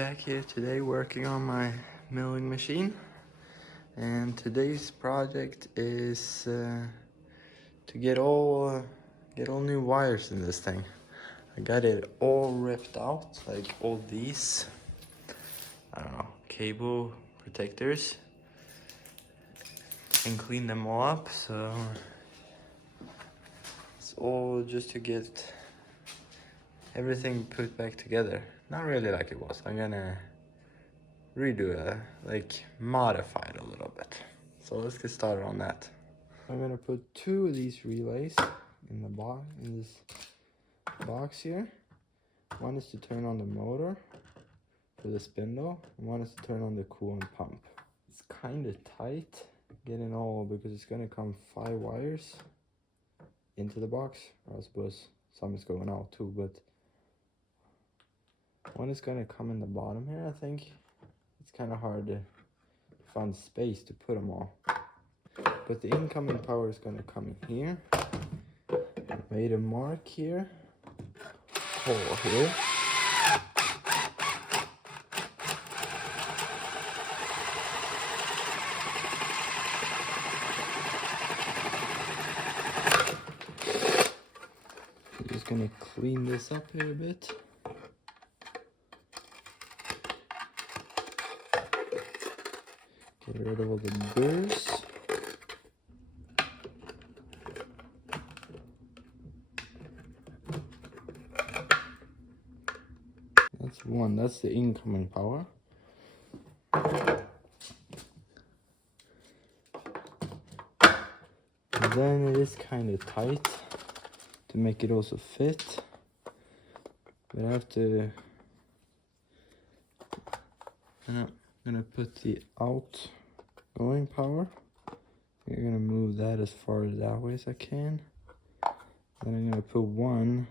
back here today working on my milling machine, and today's project is to get all new wires in this thing. I got it all ripped out, like all these, I don't know, cable protectors, and clean them all up. So it's all just to get everything put back together. Not really like it was. I'm gonna redo it, like modify it a little bit. So let's get started on that. I'm gonna put 2 of these relays in the box, in this box here. One is to turn on the motor for the spindle, and one is to turn on the coolant pump. It's kind of tight getting all, because it's gonna come 5 wires into the box, or I suppose some is going out too, but one is gonna come in the bottom here. I think it's kind of hard to find space to put them all, but the incoming power is gonna come in here. I made a mark here, hole here. I'm just gonna clean this up here a bit. Get rid of all the burrs. That's one, that's the incoming power. And then it is kind of tight to make it also fit. But I have to, I'm gonna put the outgoing power. I'm gonna move that as far that way as I can. Then I'm gonna put one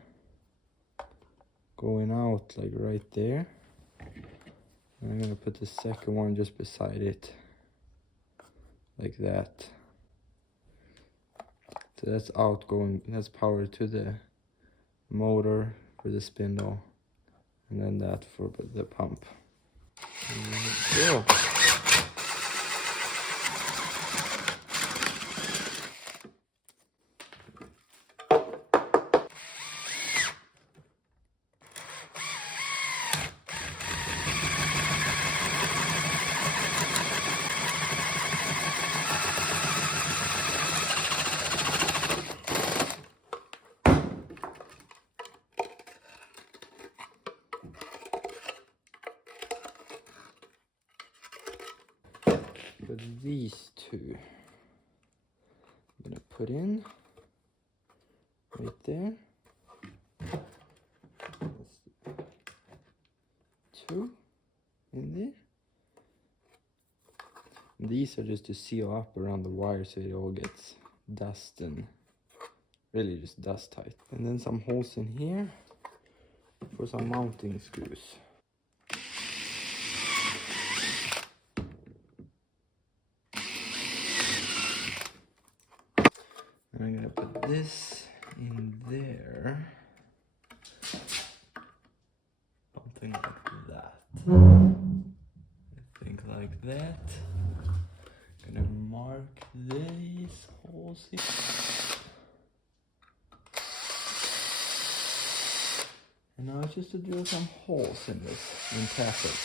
going out like right there. And I'm gonna put the second one just beside it, like that. So that's outgoing, that's power to the motor for the spindle, and then that for the pump. There we go. But these 2 I'm gonna put in right there. That's 2 in there. And these are just to seal up around the wire so it all gets dust and really just dust tight. And then some holes in here for some mounting screws. And I'm gonna put this in there, something like that. I think like that. Gonna mark these holes here. And now it's just to drill some holes in this and tap it.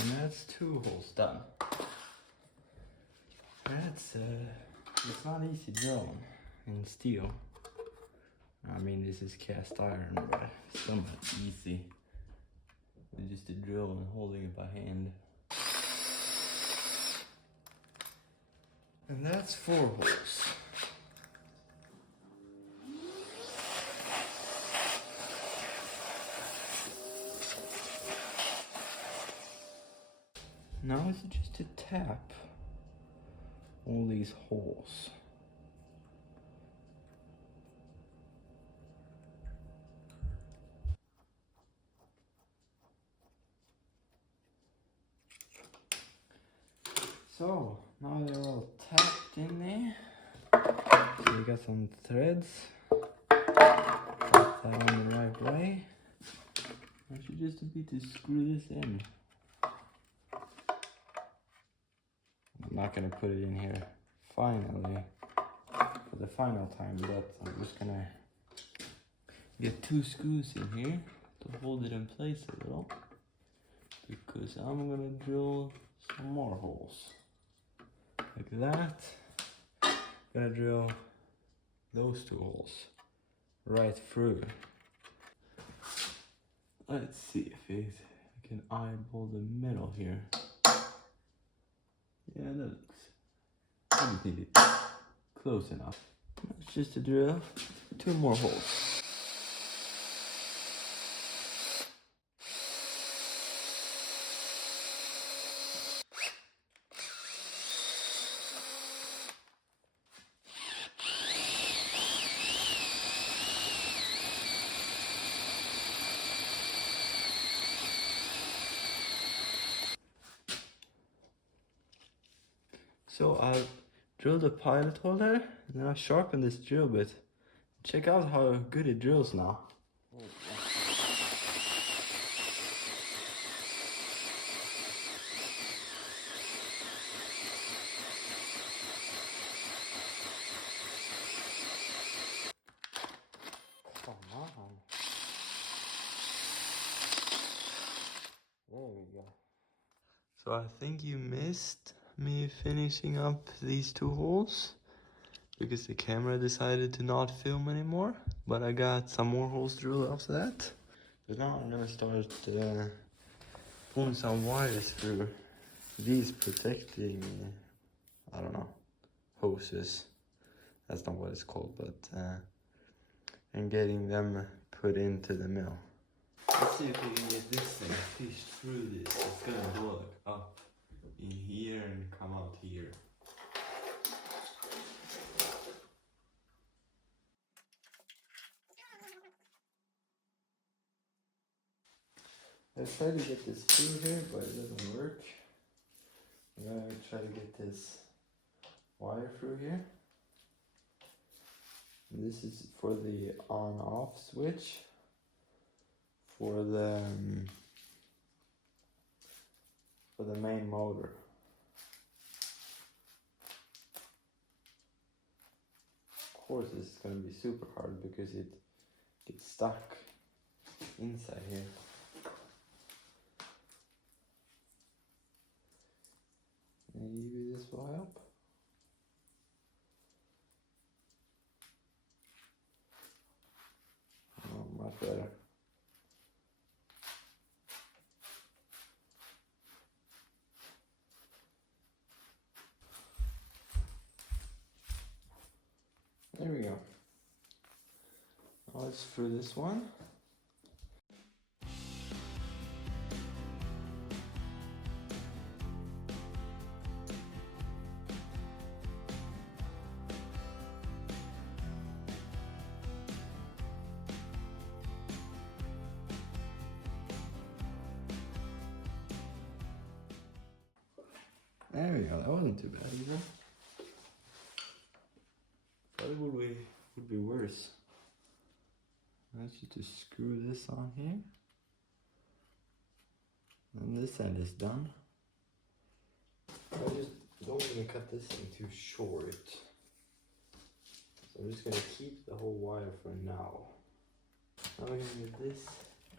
And that's 2 holes done. That's it's not easy drilling in steel. I mean, this is cast iron, but it's still not easy. It's just a drill and holding it by hand. And that's 4 holes. Now it's just to tap all these holes. So now they're all tapped. I got some threads. Put that on the right way. I should just need to screw this in. I'm not gonna put it in here finally for the final time, but I'm just gonna get 2 screws in here to hold it in place a little, because I'm gonna drill some more holes like that. Gonna drill those 2 holes right through. Let's see if I can eyeball the middle here. Yeah, that looks, I just need it close enough. It's just to drill 2 more holes. So I've drilled a pilot hole there, and then I've sharpened this drill bit. Check out how good it drills now. Come on. There we go. So I think you missed me finishing up these 2 holes because the camera decided to not film anymore, but I got some more holes drilled after that. But now I'm gonna start pulling some wires through these protecting, I don't know, hoses. That's not what it's called, but and getting them put into the mill. Let's see if we can get this thing fished through this. It's gonna go like up in here and come out here. I tried to get this through here, but it doesn't work. I'm gonna try to get this wire through here. And this is for the on-off switch for the main motor. Of course, this is gonna be super hard because it gets stuck inside here. Maybe this will help. Oh, much better. There we go. Now let's through this one. There we go. That wasn't too bad either. Thought it would be worse. Let's just screw this on here. And this end is done. I just don't want to cut this thing too short. So I'm just gonna keep the whole wire for now. Now we're gonna get this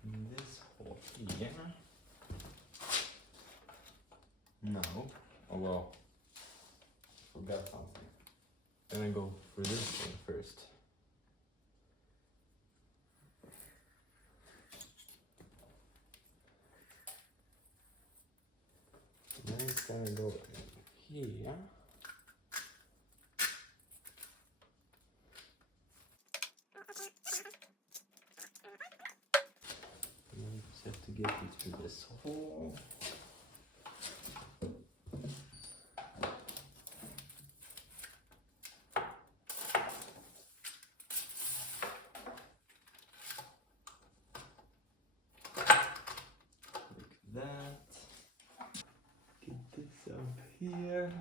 in this hole here. No. Oh well. Forgot something. I'm gonna go for this thing first. And then it's gonna go in here. And then you just have to get it through this hole. Here,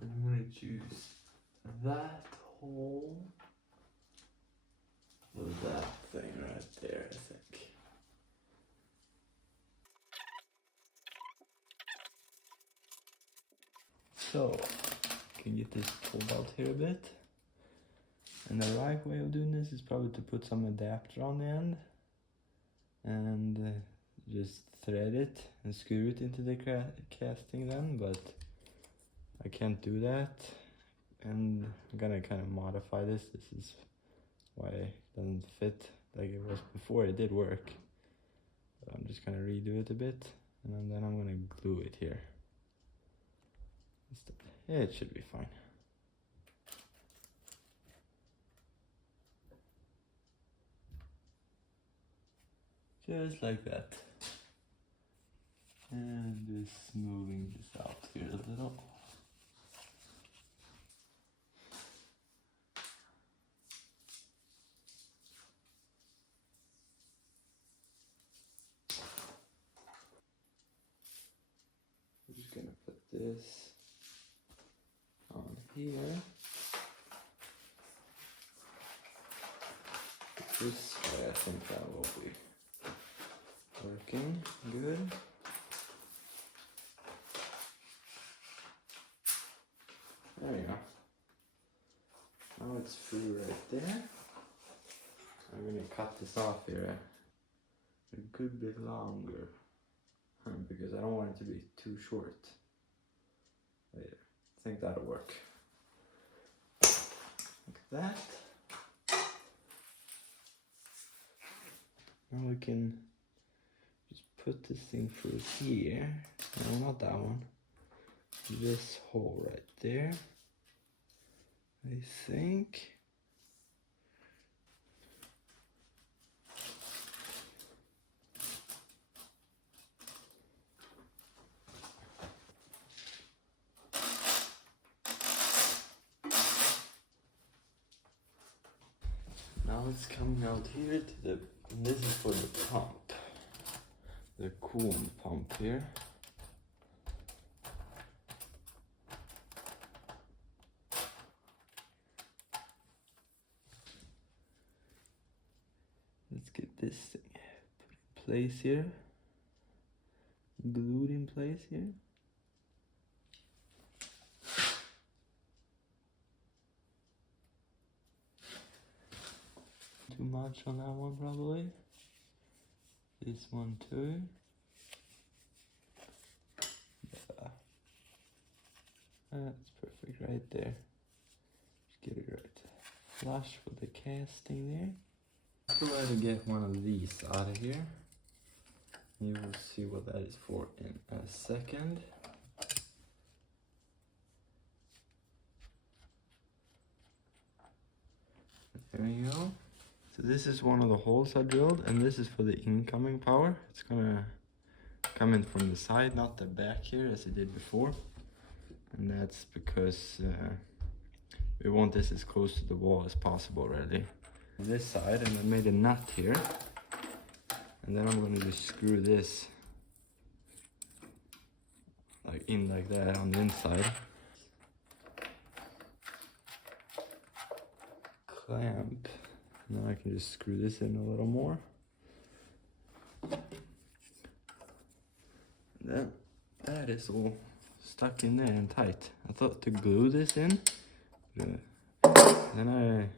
and I'm gonna choose that hole with that thing right there, I think. So, can get this pulled out here a bit. And the right way of doing this is probably to put some adapter on the end and just thread it and screw it into the casting then, but I can't do that, and I'm gonna kind of modify this. This is why it doesn't fit like it was before. It did work, but I'm just gonna redo it a bit, and then I'm gonna glue it here instead. Yeah, it should be fine. Just like that. And just moving this out here a little. I'm just gonna put this on here. This way, I think that will be working good. There we go. Now it's through right there. I'm gonna cut this off here a good bit longer because I don't want it to be too short. There. I think that'll work. Like that. Now we can just put this thing through here. No, not that one. This hole right there, I think. Now it's coming out here to the, this is for the pump, the coolant pump here. Let's get this thing put in place here, glued in place here. Too much on that one probably. This one too. Yeah. That's perfect right there. Just get it right flush with the casting there. Try to get one of these out of here. You will see what that is for in a second. There you go. So this is one of the holes I drilled, and this is for the incoming power. It's gonna come in from the side, not the back here as it did before. And that's because we want this as close to the wall as possible, really. On this side, and I made a nut here. And then I'm gonna just screw this like in like that on the inside. Clamp. Now I can just screw this in a little more. And then that is all stuck in there and tight. I thought to glue this in, but then I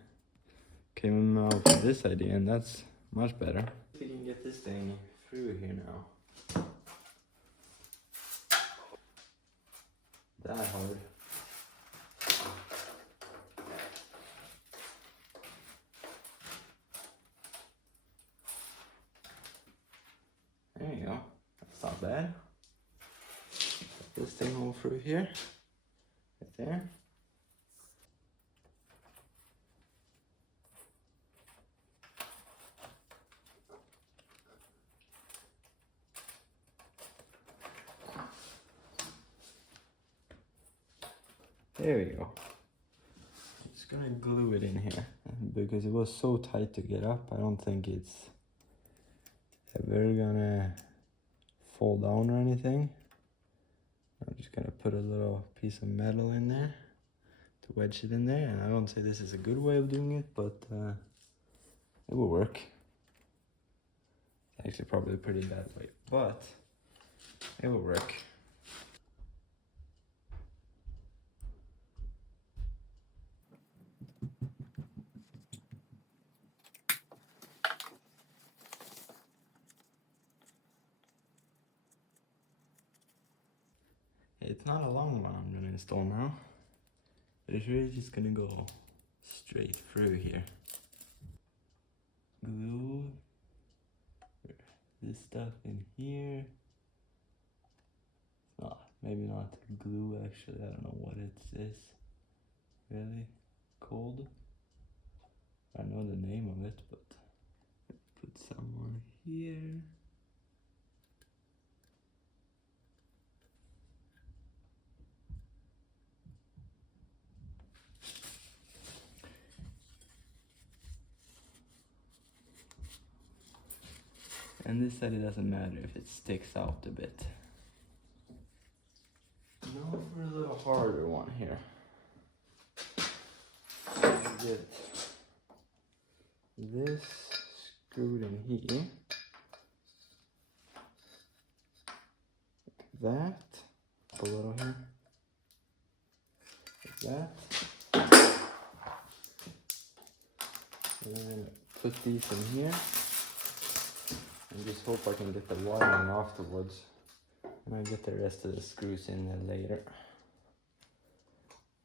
came out with this idea, and that's much better. We can get this thing through here now. That hard. There you go. That's not bad. Put this thing all through here. Right there. There we go. I'm just gonna glue it in here because it was so tight to get up. I don't think it's ever gonna fall down or anything. I'm just gonna put a little piece of metal in there to wedge it in there. And I don't say this is a good way of doing it, but it will work. It's actually probably a pretty bad way, but it will work. It's not a long one I'm gonna install now, but it's really just gonna go straight through here. Glue this stuff in here. Not, maybe not glue actually, I don't know what it is really called. I know the name of it, but put some on here. And this side, it doesn't matter if it sticks out a bit. Now for a little harder one here. Get this screwed in here. Like that. A little here. Like that. And then put these in here. And just hope I can get the wiring afterwards. And I get the rest of the screws in there later.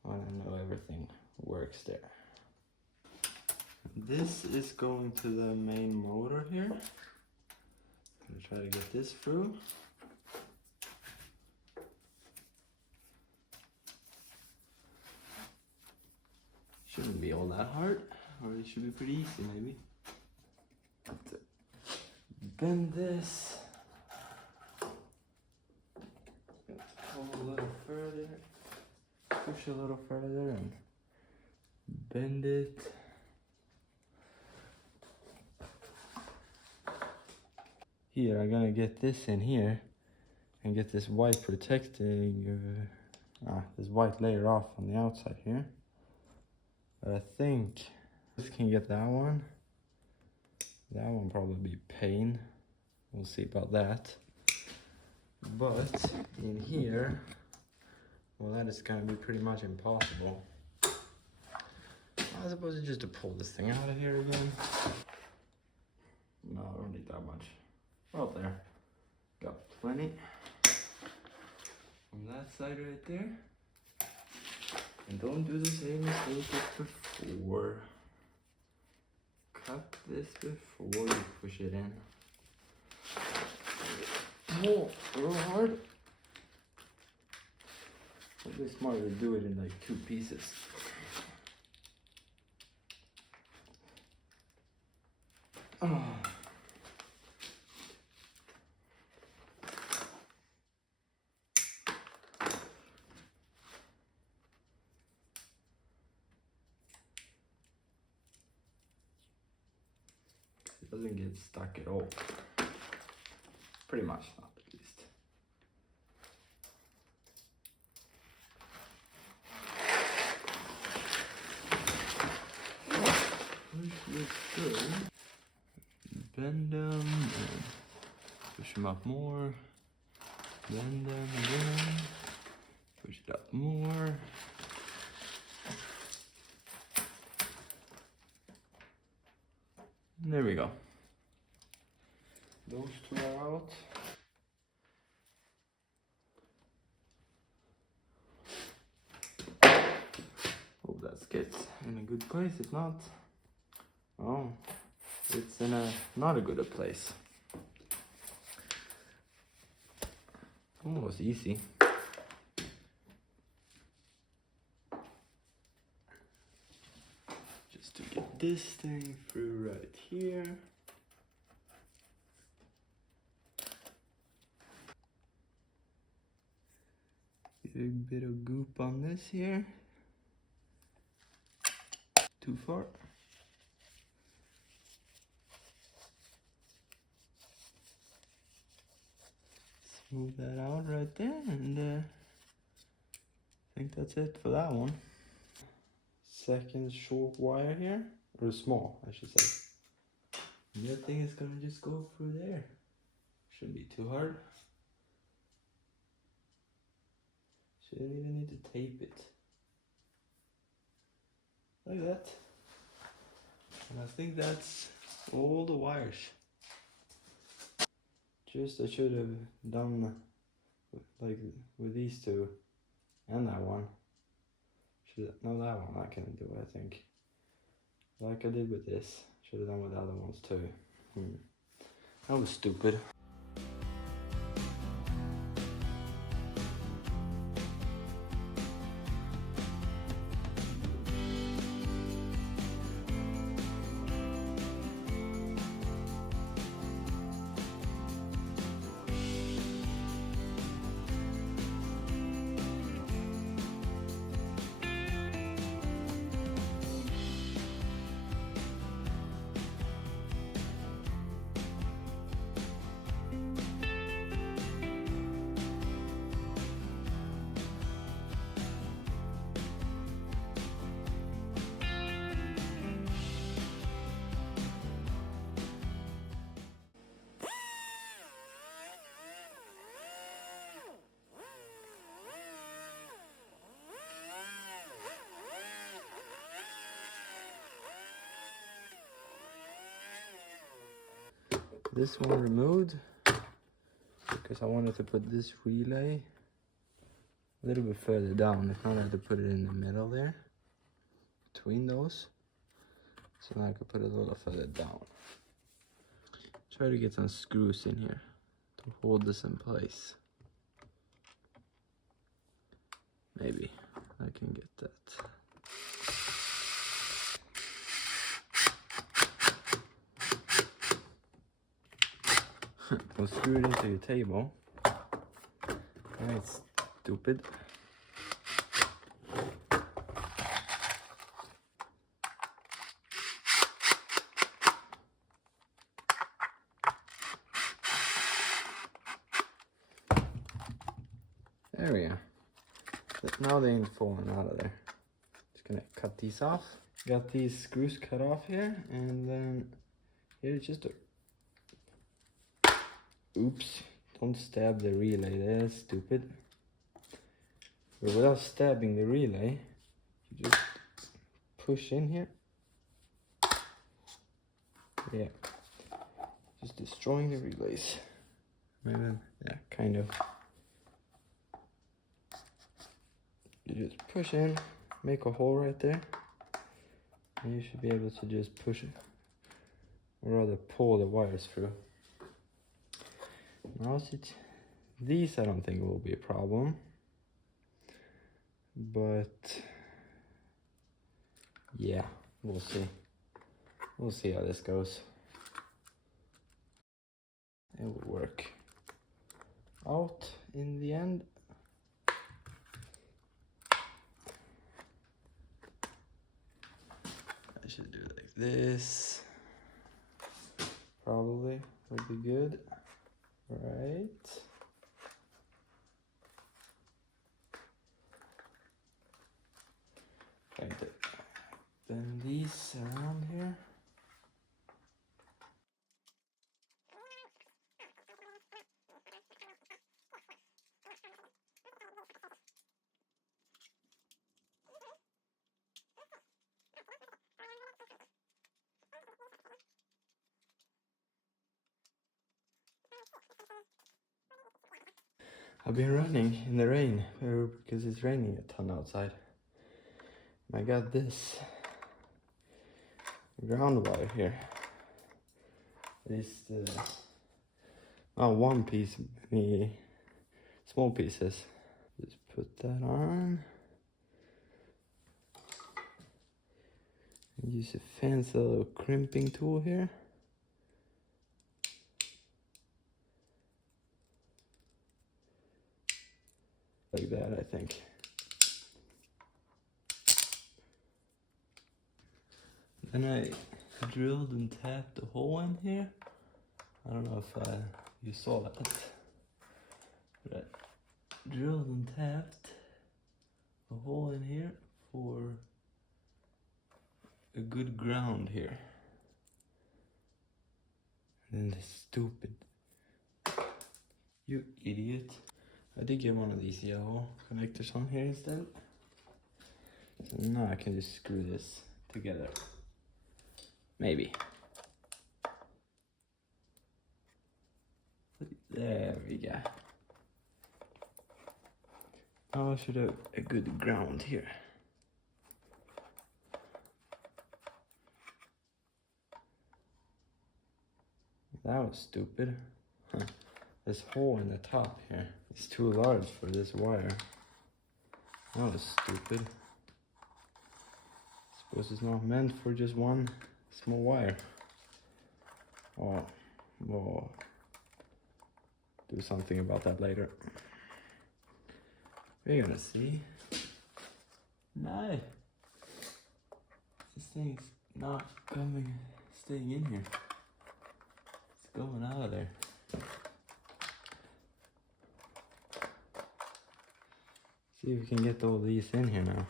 When I know everything works there. This is going to the main motor here. I'm gonna try to get this through. Shouldn't be all that hard, or it should be pretty easy maybe. Bend this. Pull a little further. Push a little further and bend it. Here, I'm gonna get this in here and get this white protecting, this white layer off on the outside here. But I think this can get that one. That one probably be pain. We'll see about that. But in here, well, that is gonna be pretty much impossible. I suppose it's just to pull this thing out of here again. No, I don't need that much. Well, there. Got plenty. On that side right there. And don't do the same mistake as before. Cut this before you push it in. Oh, a little hard. It'd be smarter to do it in like 2 pieces. Oh. It doesn't get stuck at all. Pretty much not, at least. Push this through. Bend them and push them up more. Bend them again. Push it up more. There we go. Those 2 are out. Hope that gets in a good place. If not, oh, it's in a not a good place. Almost easy. Just to get this thing through right here. Get a bit of goop on this here. Too far. Smooth that out right there, and I think that's it for that one. 2nd short wire here, or small, I should say. And that thing is gonna just go through there. Shouldn't be too hard. Shouldn't even need to tape it. Like that. And I think that's all the wires. Just I should have done like with these two and that one. No, that one I can do, I think. Like I did with this. Should have done with the other ones too. That was stupid. This one removed because I wanted to put this relay a little bit further down. If not, I had to put it in the middle there, between those. So now I could put it a little further down. Try to get some screws in here to hold this in place. Maybe I can get that. Don't screw it into your table. That's stupid. There we go. Now they ain't falling out of there. Just gonna cut these off. Got these screws cut off here, and then here's just a... Oops, don't stab the relay, that's stupid. But without stabbing the relay, you just push in here. Yeah, just destroying the relays. Maybe, yeah, kind of. You just push in, make a hole right there, and you should be able to just push it, or rather pull the wires through. Now these I don't think will be a problem, but yeah, we'll see. We'll see how this goes. It will work out in the end. I should do it like this. Probably would be good. Right. Trying to bend these around here. I've been running in the rain because it's raining a ton outside. And I got this ground wire here. This one piece, small pieces. Just put that on. And use a fancy little crimping tool here. Like that, I think. Then I drilled and tapped a hole in here. I don't know if you saw that. But I drilled and tapped a hole in here for a good ground here. And then the stupid, you idiot. I did get one of these yellow connectors on here instead. So now I can just screw this together. Maybe. There we go. Now I should have a good ground here. That was stupid. Huh. This hole in the top here is too large for this wire. That was stupid. Suppose it's not meant for just one small wire. Oh, we'll do something about that later. We're gonna see. No, this thing's not staying in here. It's going out of there. See if we can get all these in here now.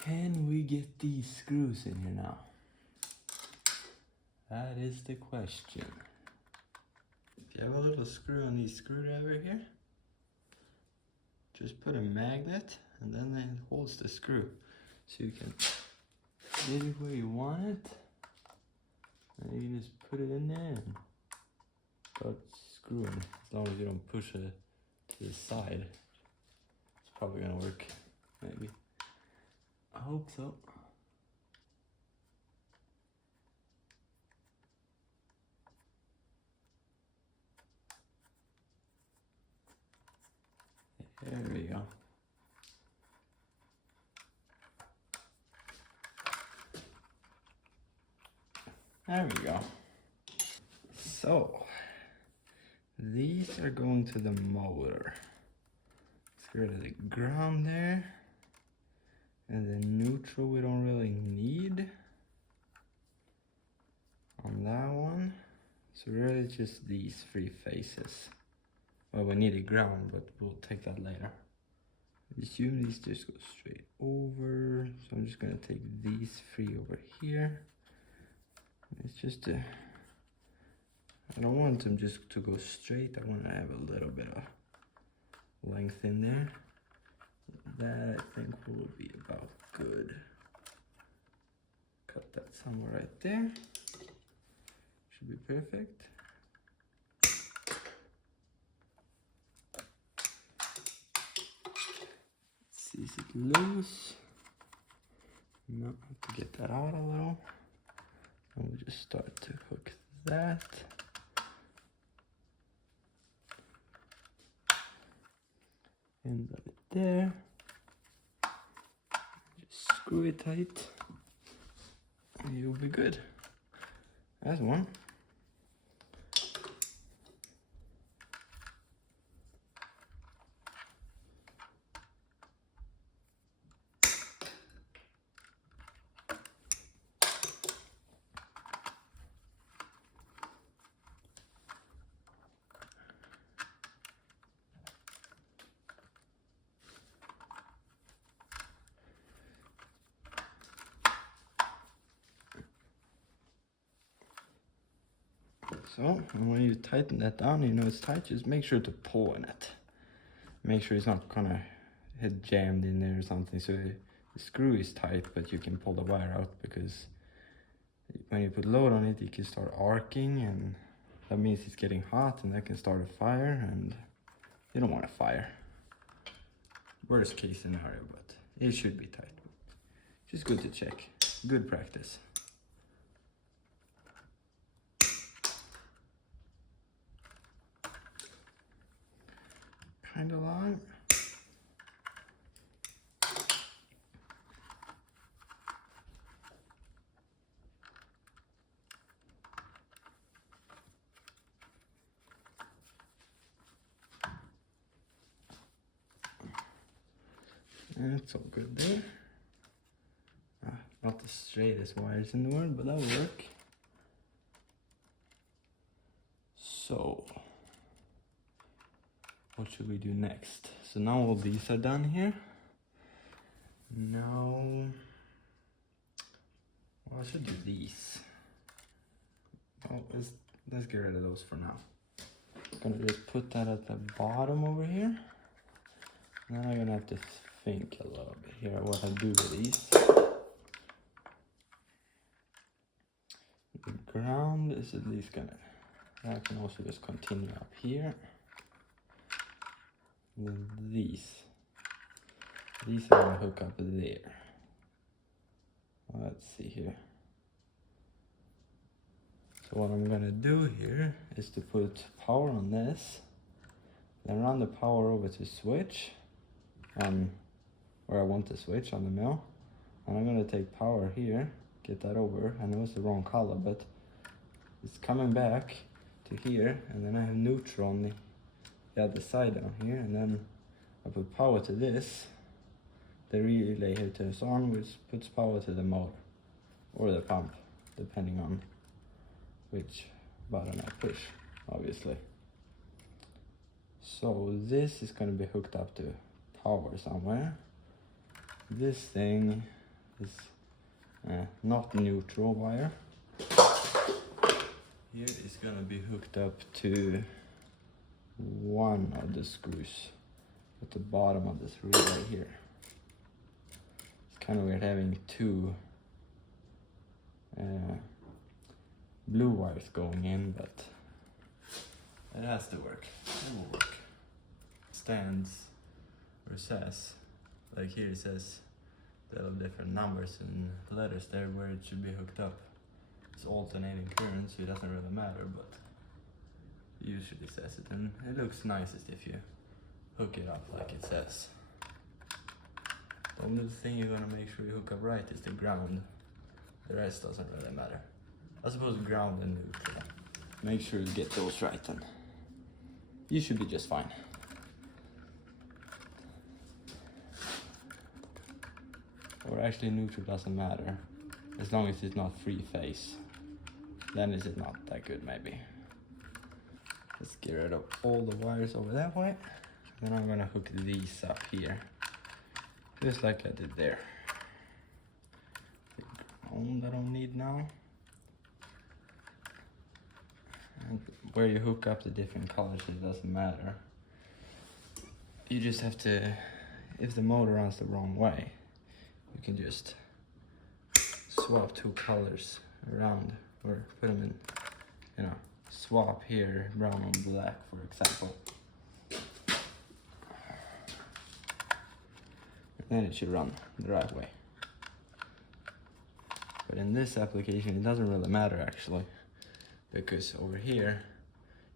Can we get these screws in here now? That is the question. If you have a little screw on these screwdriver here, just put a magnet and then it holds the screw. So you can get it where you want it. And you can just put it in there and start screwing. As long as you don't push it to the side. It's probably gonna work, maybe. I hope so. There we go. There we go. So, these are going to the motor. Let's get rid of the ground there. And the neutral we don't really need on that one. So really just these three faces. Well, we need a ground, but we'll take that later. I assume these just go straight over. So I'm just gonna take these three over here. It's just I don't want them just to go straight. I want to have a little bit of length in there. That I think will be about good. Cut that somewhere right there. Should be perfect. See, is it loose? No, have to get that out a little. And we'll just start to hook that. End of it there. Just screw it tight. And you'll be good. That's one. So, and when you tighten that down, you know it's tight, just make sure to pull in it. Make sure it's not gonna get jammed in there or something. So the screw is tight, but you can pull the wire out, because when you put load on it, it can start arcing, and that means it's getting hot, and that can start a fire, and you don't want a fire. Worst case scenario, but it should be tight. Just good to check. Good practice. Kind of long. And it's all good there. Not the straightest wires in the world, but that'll work. So, what should we do next? So now all these are done here. Now, well, I should do these. Oh, let's get rid of those for now. I'm gonna just put that at the bottom over here. Then I'm gonna have to think a little bit here what I do with these. The ground is at least gonna, I can also just continue up here. Then these are gonna hook up there. Let's see here. So what I'm gonna do here is to put power on this, then run the power over to switch on where I want to switch on the mill. And I'm gonna take power here, get that over. I know it's the wrong color, but it's coming back to here, and then I have neutral on the other side down here, and then I put power to this. The relay here turns on, which puts power to the motor or the pump, depending on which button I push, obviously. So this is going to be hooked up to power somewhere. This thing is not neutral wire. Here is going to be hooked up to one of the screws at the bottom of this relay here. It's kind of weird having two blue wires going in, but it has to work. It will work. Stands or says, like here it says there are different numbers and letters there where it should be hooked up. It's alternating current, so it doesn't really matter, but it usually says it, and it looks nicest if you hook it up like it says. The only thing you're gonna make sure you hook up right is the ground. The rest doesn't really matter. I suppose ground and neutral. Make sure you get those right, and you should be just fine. Or actually neutral doesn't matter, as long as it's not free phase. Then is it not that good maybe. Let's get rid of all the wires over that way. Then I'm gonna hook these up here, just like I did there. The ground I don't need now. And where you hook up the different colors, it doesn't matter. You just have to, if the motor runs the wrong way, you can just swap two colors around, or put them in, you know, swap here, brown on black, for example. Then it should run the right way. But in this application, it doesn't really matter actually, because over here,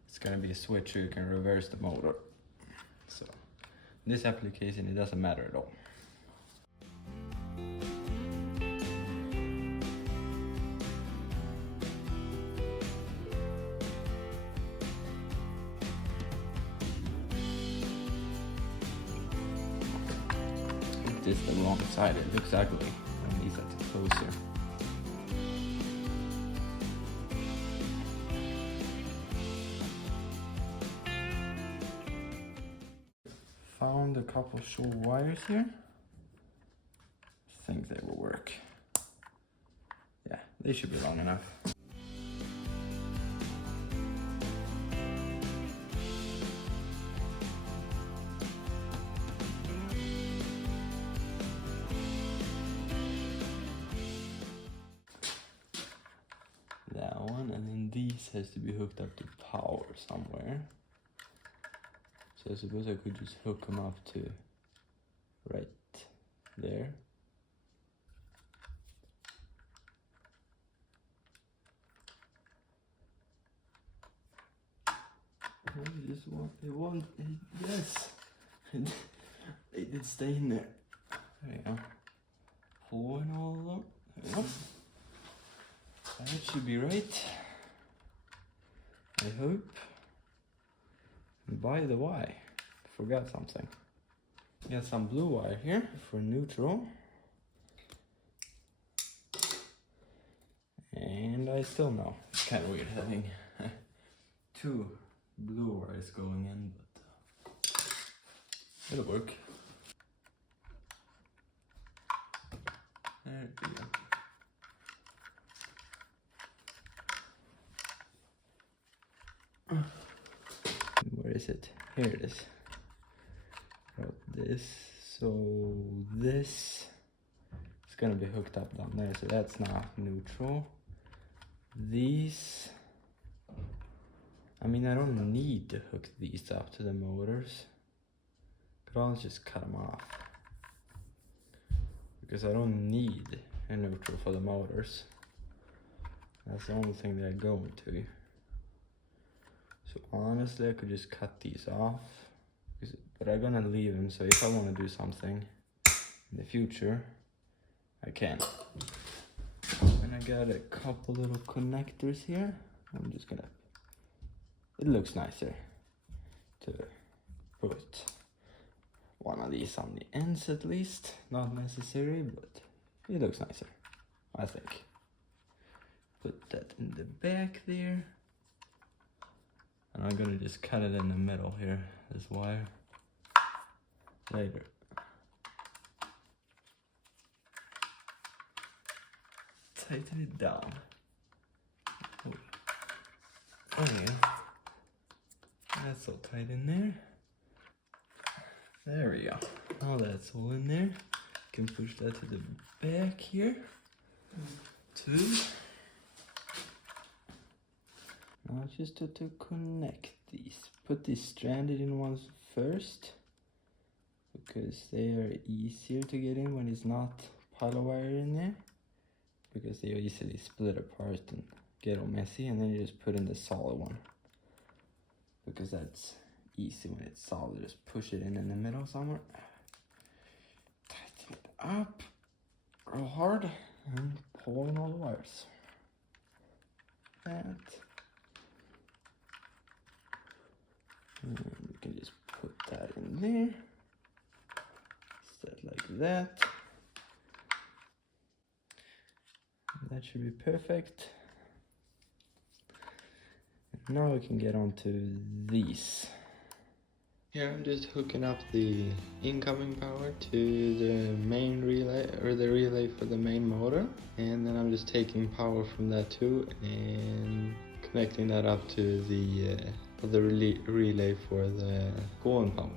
it's gonna be a switch so you can reverse the motor. So in this application, it doesn't matter at all. This is the wrong side, it looks ugly. I need that closer. Found a couple short wires here. I think they will work. Yeah, they should be long enough. That one, and then these has to be hooked up to power somewhere. So I suppose I could just hook them up to right there. Just what they want. Yes, they did stay in there. There you go. Pulling all of them. There you go. That should be right, I hope. And by the way, I forgot something. Got some blue wire here for neutral. I still know. It's kind of weird having two blue wires going in, but it'll work. There we go. Where is it? Here it is. Wrote this. So this is gonna be hooked up down there. So that's now neutral. These, I mean, I don't need to hook these up to the motors. Could always just cut them off, because I don't need a neutral for the motors. That's the only thing they're going to. So honestly, I could just cut these off, but I'm gonna leave them, so if I want to do something in the future, I can. And I got a couple little connectors here. I'm just gonna, it looks nicer to put one of these on the ends at least. Not necessary, but it looks nicer, I think. Put that in the back there. And I'm gonna just cut it in the middle here, this wire. Later. Tighten it down. Oh yeah. That's all tight in there. There we go. Now that's all in there. Can push that to the back here. Two. Now just to connect these. Put these stranded in ones first, because they are easier to get in when it's not pile of wire in there, because they easily split apart and get all messy, and then you just put in the solid one, because that's easy when it's solid. Just push it in the middle somewhere, tighten it up real hard, and pull in all the wires. That. And we can just put that in there, set like that. That should be perfect. And now we can get on to these. Here I'm just hooking up the incoming power to the main relay, or the relay for the main motor, and then I'm just taking power from that too and connecting that up to the relay for the coolant pump.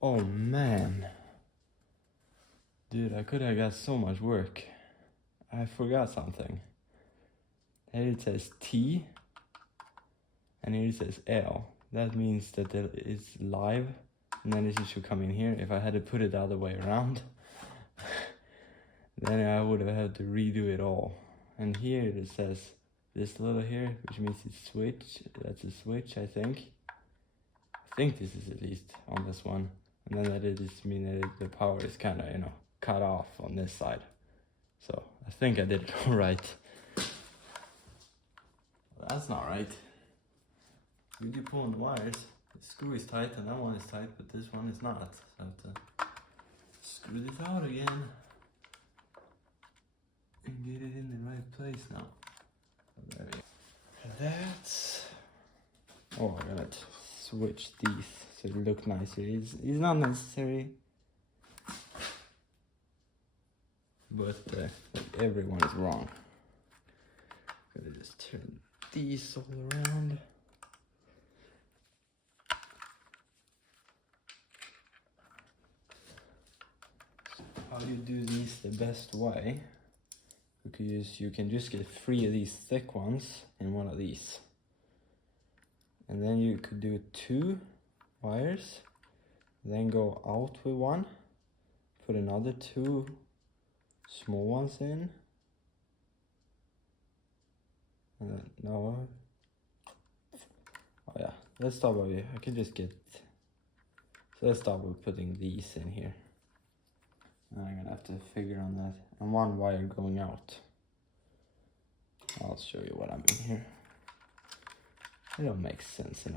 Oh man, dude, I could have got so much work. I forgot something. Here it says T and here it says L. That means that it's live, and then it should come in here. If I had to put it the other way around, then I would have had to redo it all. And here it says this little here, which means it's switch. That's a switch, I think. I think this is at least on this one. And then that is mean that the power is kind of, you know, cut off on this side. So I think I did it all right. Well, that's not right. When you pull on the wires, the screw is tight and that one is tight, but this one is not. So I have to screw this out again and get it in the right place now. So there we go. That's... Oh, I gotta switch these so it look nicer. It's not necessary, but everyone is wrong. Gotta just turn these all around. So how you do these the best way? Because you can just get 3 of these thick ones in one of these. And then you could do 2 wires, then go out with 1, put another 2 small ones in. No. Oh yeah, let's start with, I can just get, so let's start with putting these in here. I'm gonna have to figure on that. And one wire going out. I'll show you what I mean here. It'll make sense in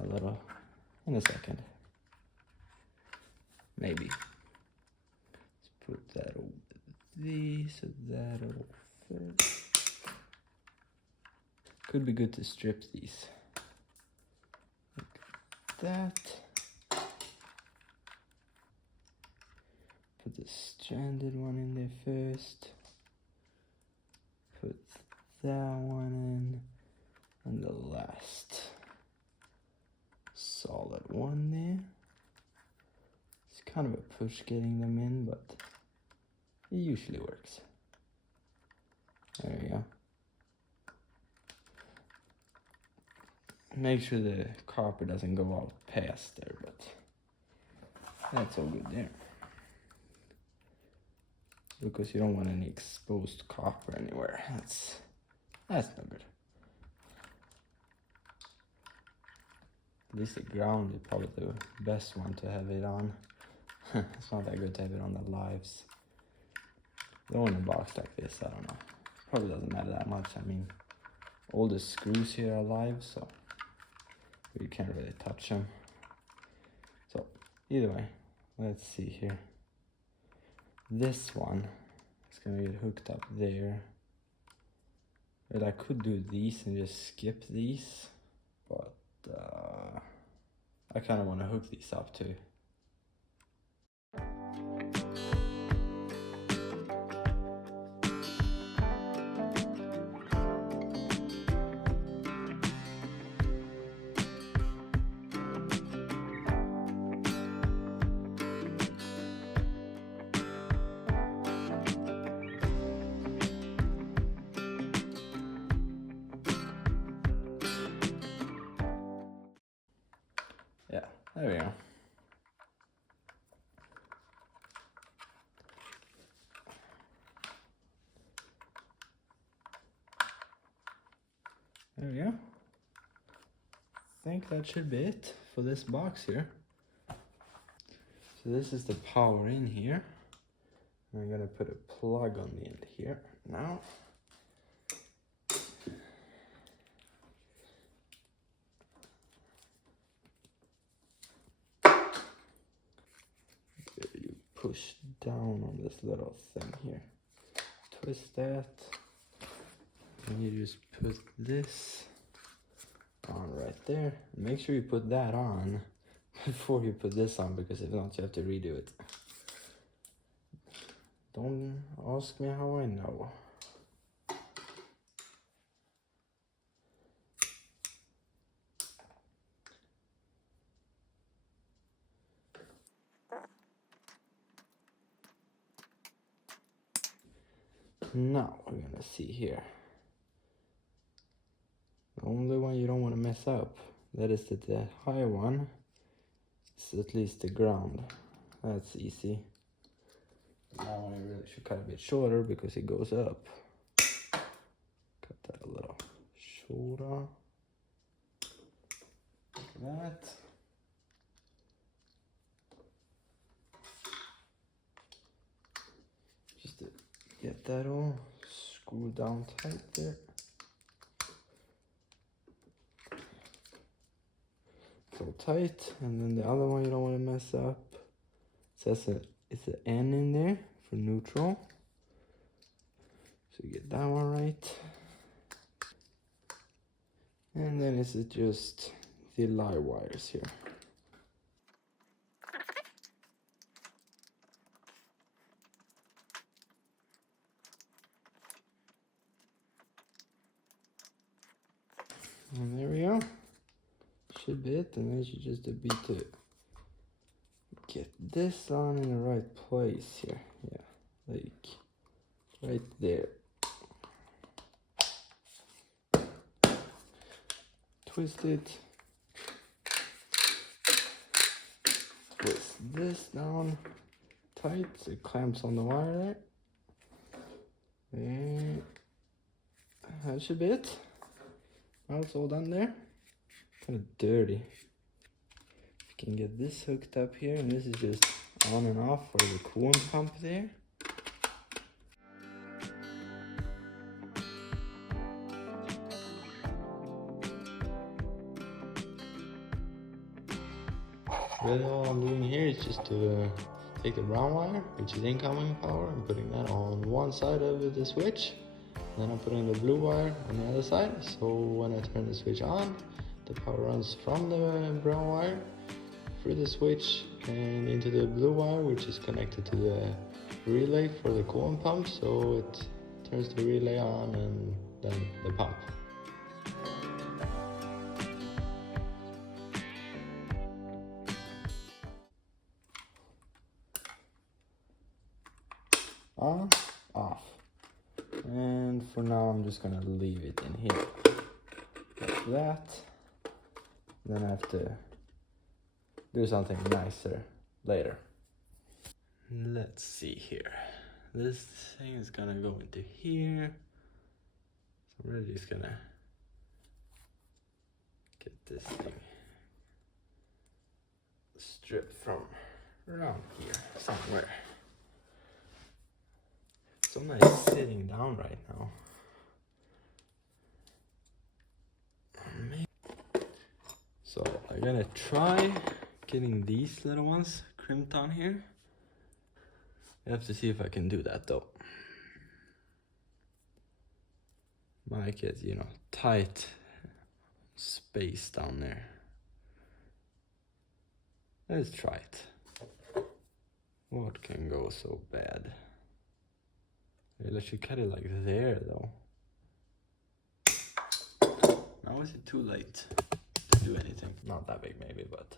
a second. Maybe. Let's put that over these, so that'll fit. Could be good to strip these. Like that. Put the stranded one in there first. Put that one in. And the last solid one there. It's kind of a push getting them in, but it usually works. There we go. Make sure the copper doesn't go out past there, but that's all good there. Because you don't want any exposed copper anywhere. That's not good. At least the ground is probably the best one to have it on. It's not that good to have it on the lives. Though in a box like this, I don't know. Probably doesn't matter that much. I mean, all the screws here are live, so you can't really touch them. So either way, let's see here. This one is gonna get hooked up there. But I could do these and just skip these, but I kind of want to hook these up too. Yeah, there we go. There we go. I think that should be it for this box here. So this is the power in here. I'm gonna put a plug on the end here now. You push down on this little thing here. Twist that. And you just put this on right there. Make sure you put that on before you put this on, because if not you have to redo it. Don't ask me how I know. Now we're gonna see here. The only one you don't want to mess up, that is that the high one is at least the ground. That's easy. That one I really should cut a bit shorter because it goes up. Cut that a little shorter. Like that. Just to get that all screwed down tight there. So tight, and then the other one you don't want to mess up. It says it's an N in there for neutral. So you get that one right. And then it's just the live wires here. And there we go. Should be it, and then you just be to get this on in the right place here. Yeah, like right there. Twist it. Twist this down tight so it clamps on the wire there. And that should be it. Now it's all done there. Kind of dirty. You can get this hooked up here, and this is just on and off for the coolant pump there. Really all I'm doing here is just to take the brown wire, which is incoming power, and putting that on one side of the switch. Then I'm putting the blue wire on the other side, so when I turn the switch on, the power runs from the brown wire through the switch and into the blue wire, which is connected to the relay for the coolant pump, so it turns the relay on and then the pump. On, off. And for now I'm just gonna leave it in here like that. Then I have to do something nicer later. Let's see here. This thing is gonna go into here. So I'm really just gonna get this thing stripped from around here somewhere. So nice sitting down right now. So I'm gonna try getting these little ones crimped on here. I have to see if I can do that though. Might get, you know, tight space down there. Let's try it. What can go so bad? Maybe I should cut it like there though. Now is it too late to do anything? Not that big maybe, but.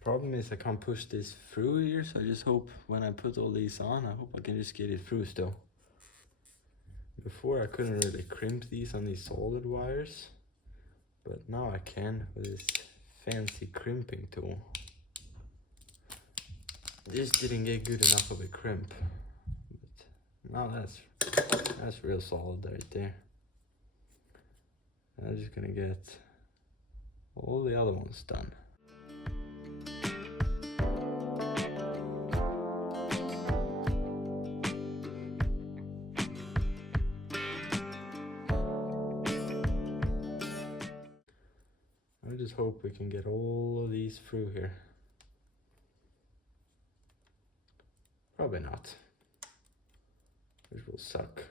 Problem is I can't push this through here, so I just hope when I put all these on, I hope I can just get it through still. Before I couldn't really crimp these on these solid wires, but now I can with this fancy crimping tool. This didn't get good enough of a crimp, but now that's real solid right there. I'm just gonna get all the other ones done. I just hope we can get all of these through here. Probably not, which will suck.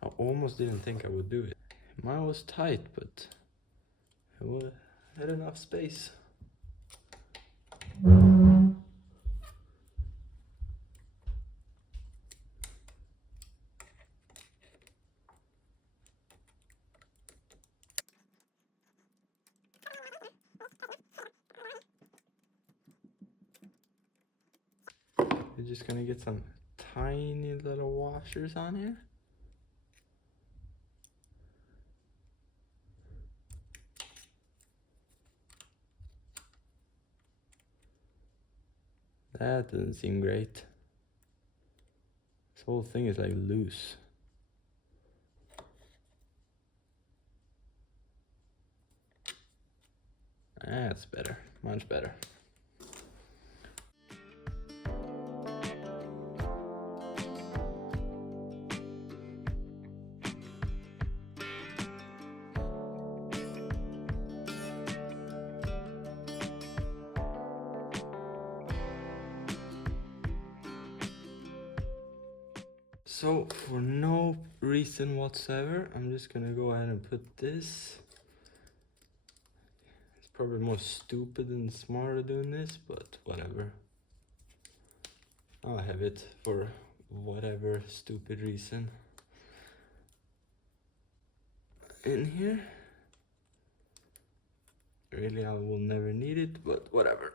I almost didn't think I would do it. Mine was tight, but it had enough space. We're just gonna get some tiny little washers on here. That doesn't seem great. This whole thing is like loose. That's better, much better. So for no reason whatsoever, I'm just gonna go ahead and put this. It's probably more stupid than smarter doing this, but whatever. I'll have it for whatever stupid reason. In here. Really, I will never need it, but whatever.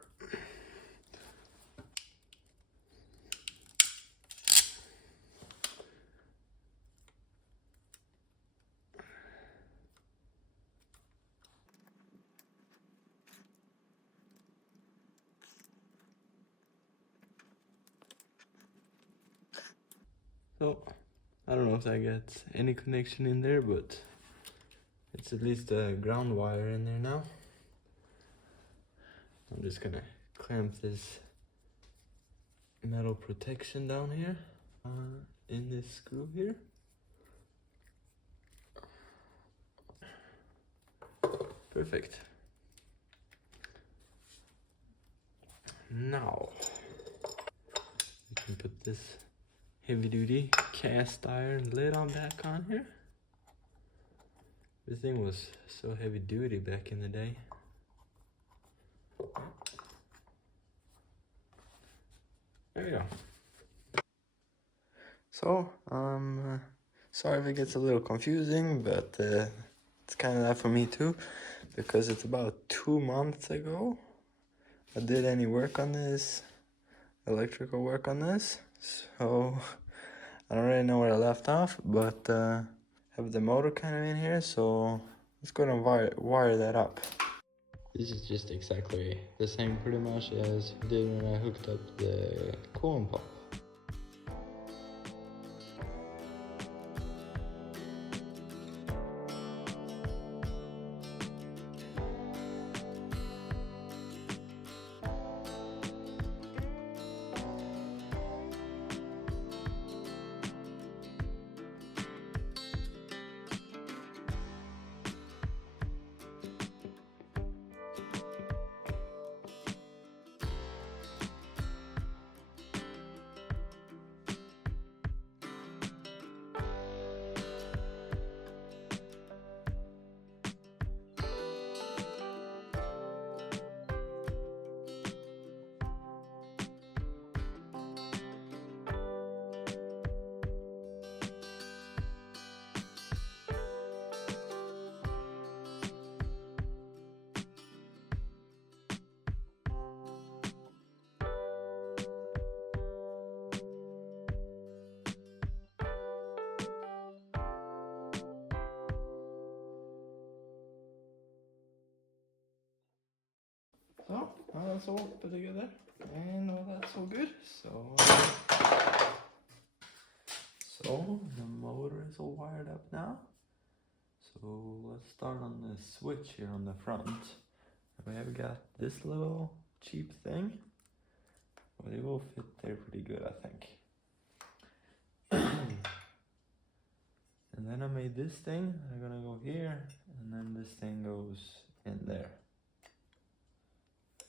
So, I don't know if that gets any connection in there, but it's at least a ground wire in there now. I'm just gonna clamp this metal protection down here in this screw here. Perfect. Now we can put this heavy duty cast iron lid on back on here. This thing was so heavy duty back in the day. There we go. So, sorry if it gets a little confusing, but it's kind of that for me too, because it's about 2 months ago I did any work on this, electrical work on this, so I don't really know where I left off, but have the motor kind of in here, so let's go and wire that up. This is just exactly the same pretty much as I did when I hooked up the coolant pump. So, now that's all put together, and all that's all good. So the motor is all wired up now. So let's start on the switch here on the front. We have got this little cheap thing, but it will fit there pretty good, I think. And then I made this thing. I'm gonna go here, and then this thing goes in there.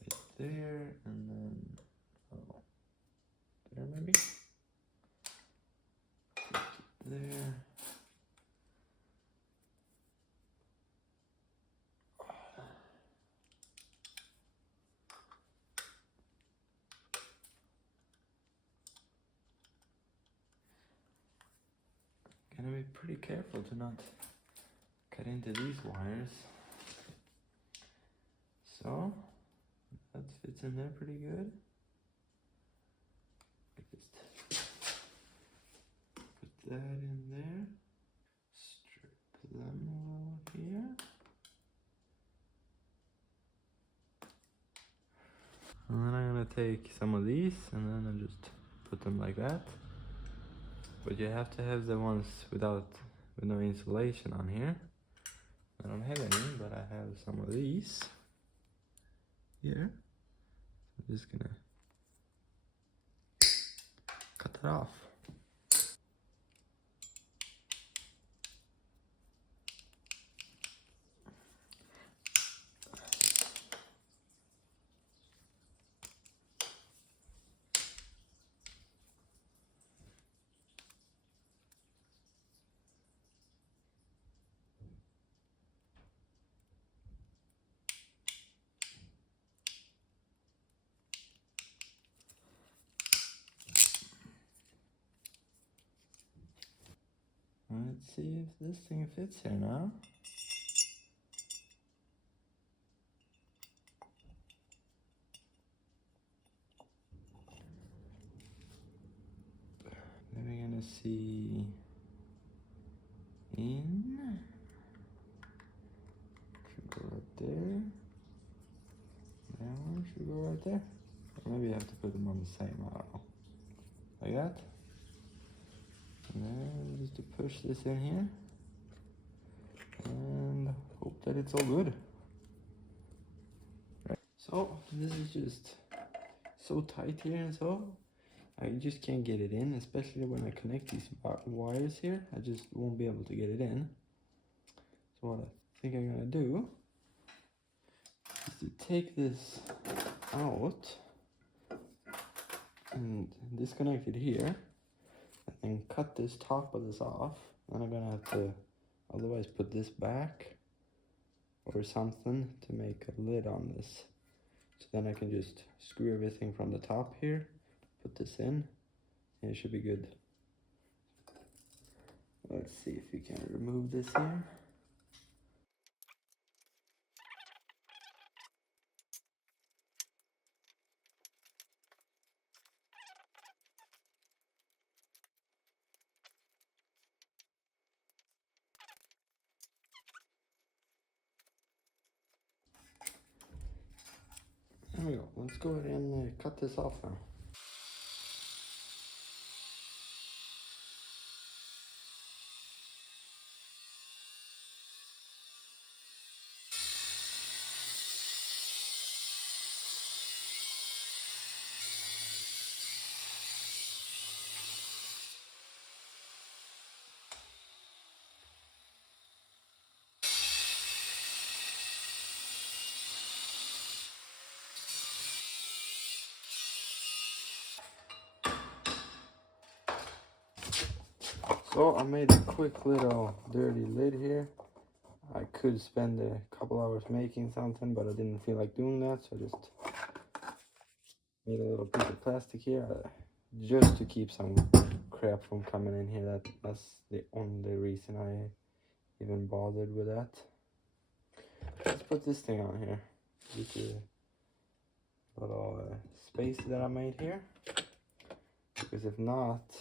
Right there, and then there maybe. There. Gotta be pretty careful to not cut into these wires. So that fits in there pretty good. Just put that in there. Strip them a little here. And then I'm gonna take some of these and then I'll just put them like that. But you have to have the ones with no insulation on here. I don't have any, but I have some of these here. I'm just gonna cut that off. Let's see if this thing fits here now. Then we're gonna see in. Should go right there. That one should go right there. Or maybe I have to put them on the same, I don't know. Like that. And then just to push this in here. And hope that it's all good. Right. So this is just so tight here, and so I just can't get it in, especially when I connect these wires here. I just won't be able to get it in. So what I think I'm gonna do is to take this out and disconnect it here, and cut this top of this off. Then I'm gonna have to otherwise put this back or something to make a lid on this. So then I can just screw everything from the top here, put this in, and it should be good. Let's see if we can remove this here. There we go. Let's go ahead and cut this off now. So I made a quick little dirty lid here. I could spend a couple hours making something, but I didn't feel like doing that, so I just made a little piece of plastic here just to keep some crap from coming in here. That's the only reason I even bothered with that. Let's put this thing on here. Just a little space that I made here, because if not,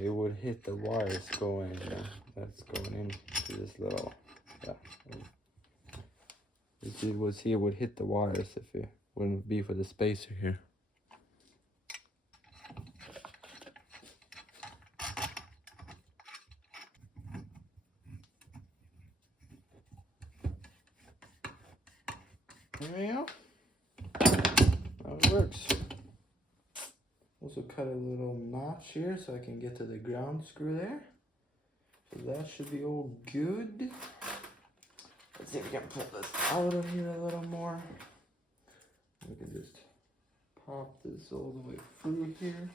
it would hit the wires going that's going into this little, yeah. If it was here, it would hit the wires if it wouldn't be for the spacer here. There we go. That works. Also cut a little notch here so I can get to the ground screw there. So that should be all good. Let's see if we can pull this out of here a little more. We can just pop this all the way through here.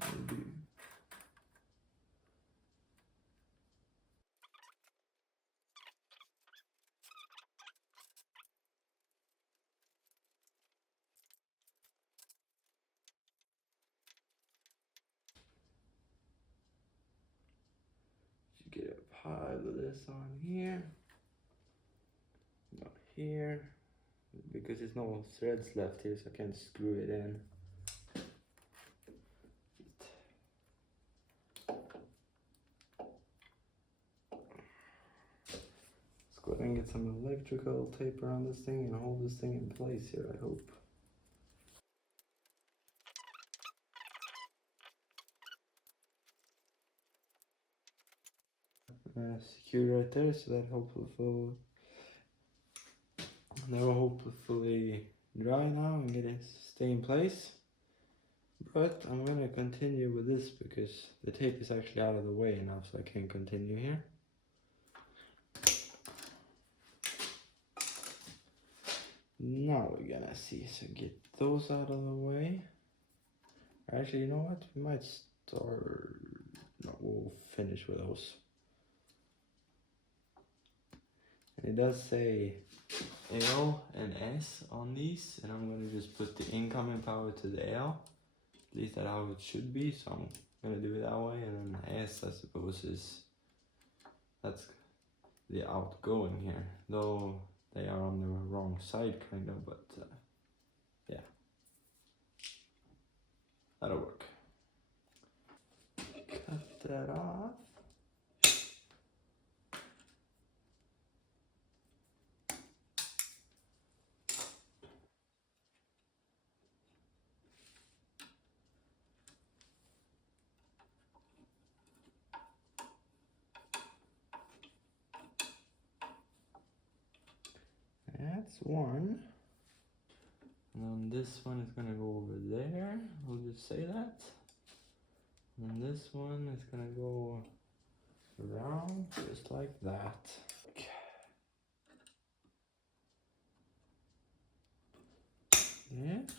Maybe. Get a pile of this on here. Not here. Because there's no threads left here, so I can't screw it in. Let's go ahead and get some electrical tape around this thing and hold this thing in place here, I hope. Secure right there, so that will hopefully dry now and get it stay in place. But I'm gonna continue with this because the tape is actually out of the way now, so I can continue here. Now we're gonna see, so get those out of the way. Actually, you know what? We might start. No, we'll finish with those. And it does say L and S on these, and I'm gonna just put the incoming power to the L. At least that's how it should be, so I'm gonna do it that way. And then S, I suppose, that's the outgoing here, though they are on the wrong side kind of, but yeah, that'll work. Cut that off. that's one. And then this one is gonna go over there. We'll just say that. And this one is gonna go around just like that. It.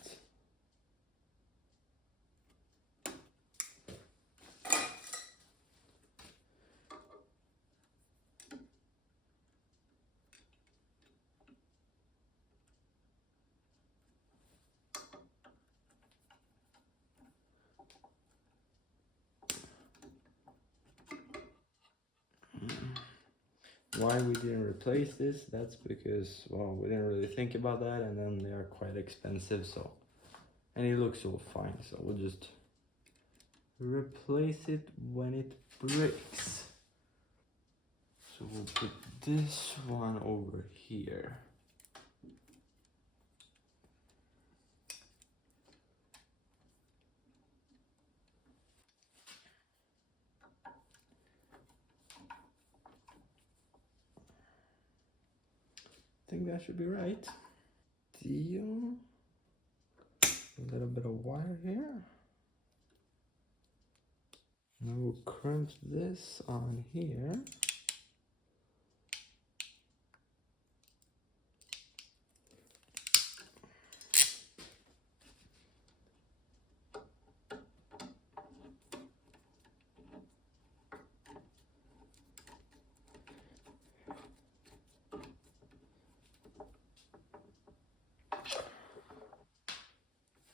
Why we didn't replace this, that's because, well, we didn't really think about that, and then they are quite expensive, so, and it looks so fine, so we'll just replace it when it breaks. So we'll put this one over here. I think that should be right. Deal. A little bit of wire here. Now we'll crimp this on here.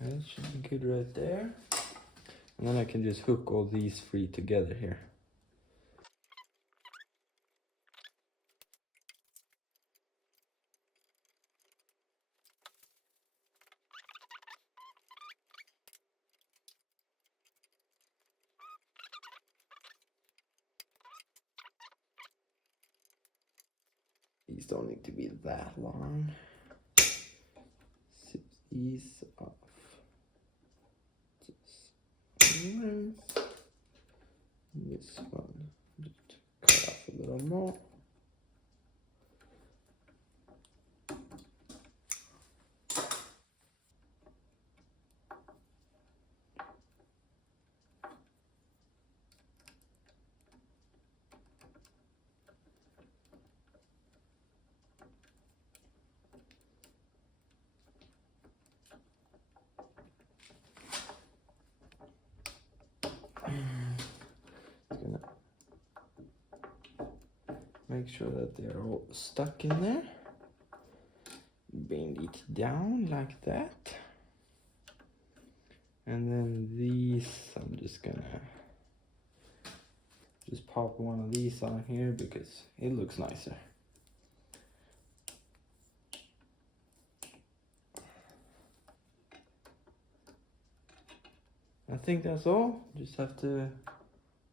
That should be good right there. And then I can just hook all these three together here. These don't need to be that long. Zip these off. Just one. This one. Just cut off a little more. Just gonna make sure that they're all stuck in there. Bend it down like that. And then these, I'm just gonna just pop one of these on here because it looks nicer. I think that's all. Just have to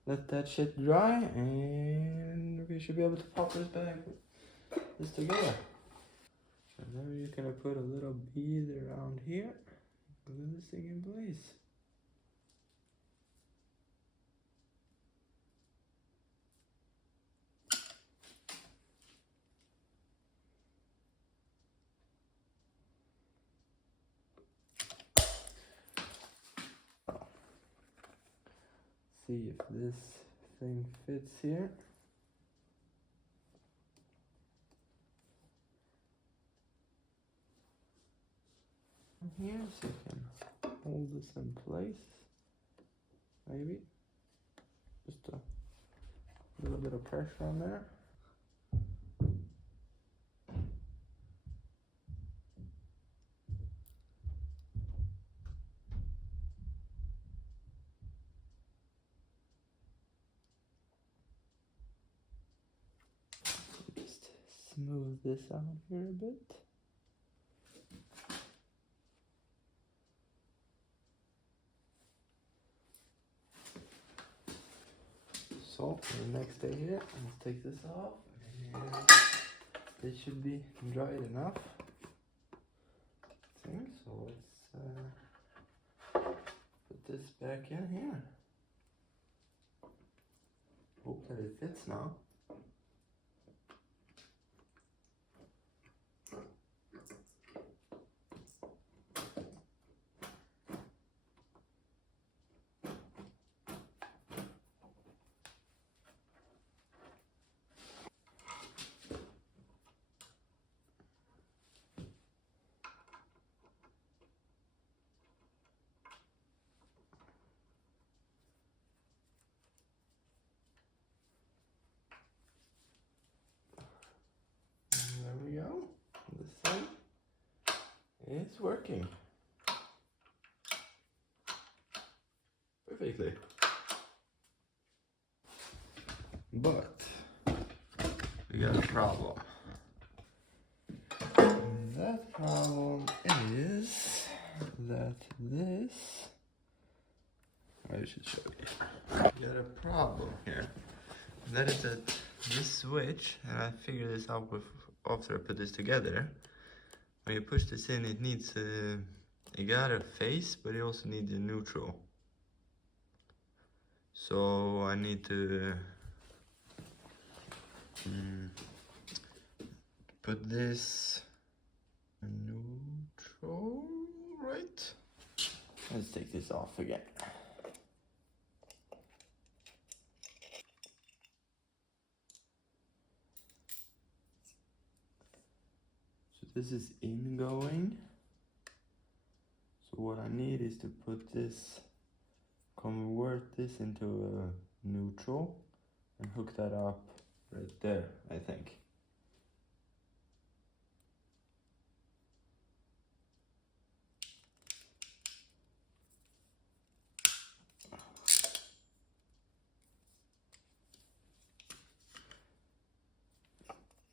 let that shit dry and we should be able to pop this together. So now you're gonna put a little bead around here, glue this thing in place. See if this thing fits here. Here, so you can hold this in place. Maybe just a little bit of pressure on there. Just smooth this out here a bit. So the next day here, let's take this off, and this should be dried enough. I think so. Let's put this back in here. Hope that it fits now. It's working perfectly. But we got a problem. And that problem is that this, I should show you. We got a problem here. And that is that this switch, and I figured this out after I put this together. When you push this in, it needs it got a face, but it also needs a neutral. So I need to put this neutral, right? Let's take this off again. So this is ingoing. So what I need is to put this, convert this into a neutral and hook that up right there, I think.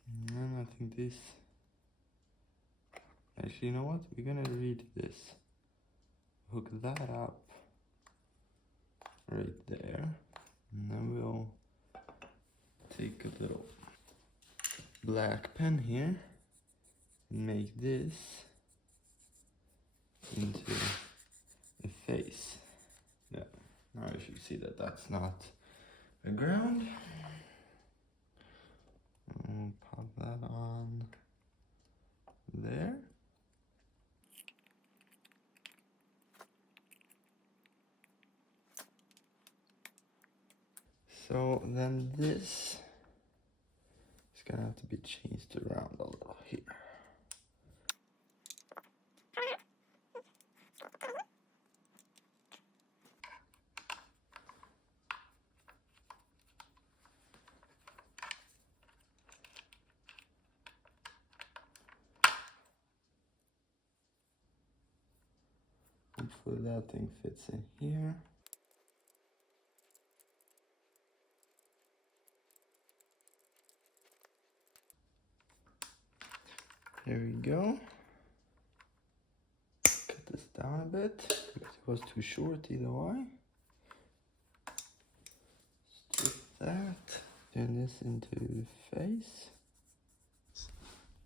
And then I think this, actually, you know what? We're gonna read this. Hook that up right there. And then we'll take a little black pen here and make this into a face. Yeah, now you should see that that's not a ground. I'll pop that on there. So then this is gonna have to be changed around a little here. Hopefully that thing fits in here. There we go. Cut this down a bit because it was too short either way. Strip that. Turn this into the face.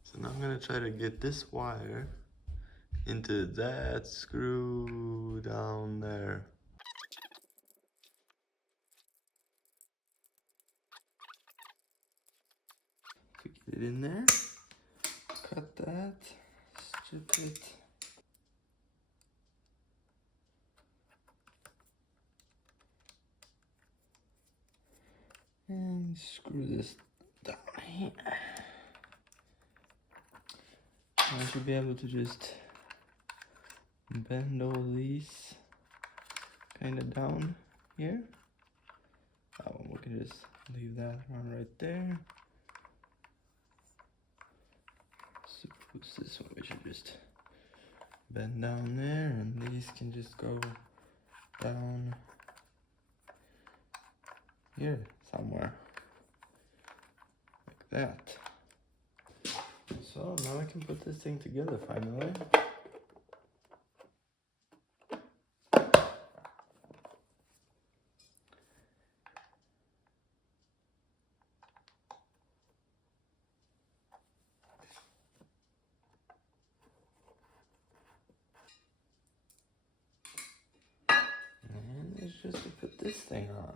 So now I'm gonna try to get this wire into that screw down there. To get it in there, cut that, strip it. And screw this down here. I should be able to just bend all these kind of down here. That one, we can just leave that one right there. Suppose this one we should just bend down there, and these can just go down here somewhere, like that. So now I can put this thing together finally. And it's just to put this thing on.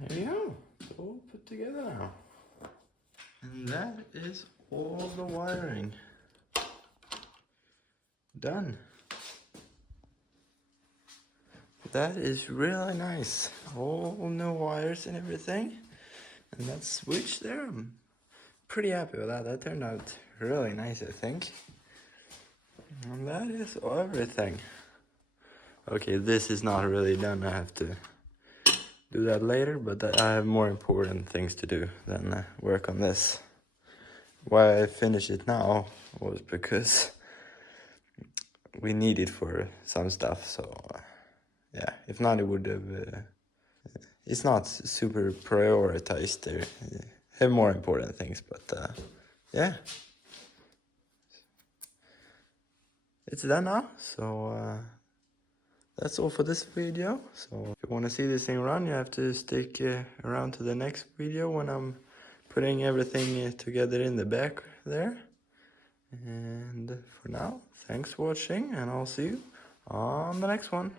There you go. It's all put together now. And that is all the wiring done. That is really nice. All new wires and everything. And that switch there, I'm pretty happy with that. That turned out really nice, I think. And that is everything. Okay, this is not really done. I have to do that later, but I have more important things to do than work on this. Why I finished it now was because we need it for some stuff, so yeah, if not it would have it's not super prioritized there. Have more important things, but yeah, it's done now. So that's all for this video. So if you want to see this thing run, you have to stick around to the next video when I'm putting everything together in the back there. And for now, thanks for watching, and I'll see you on the next one.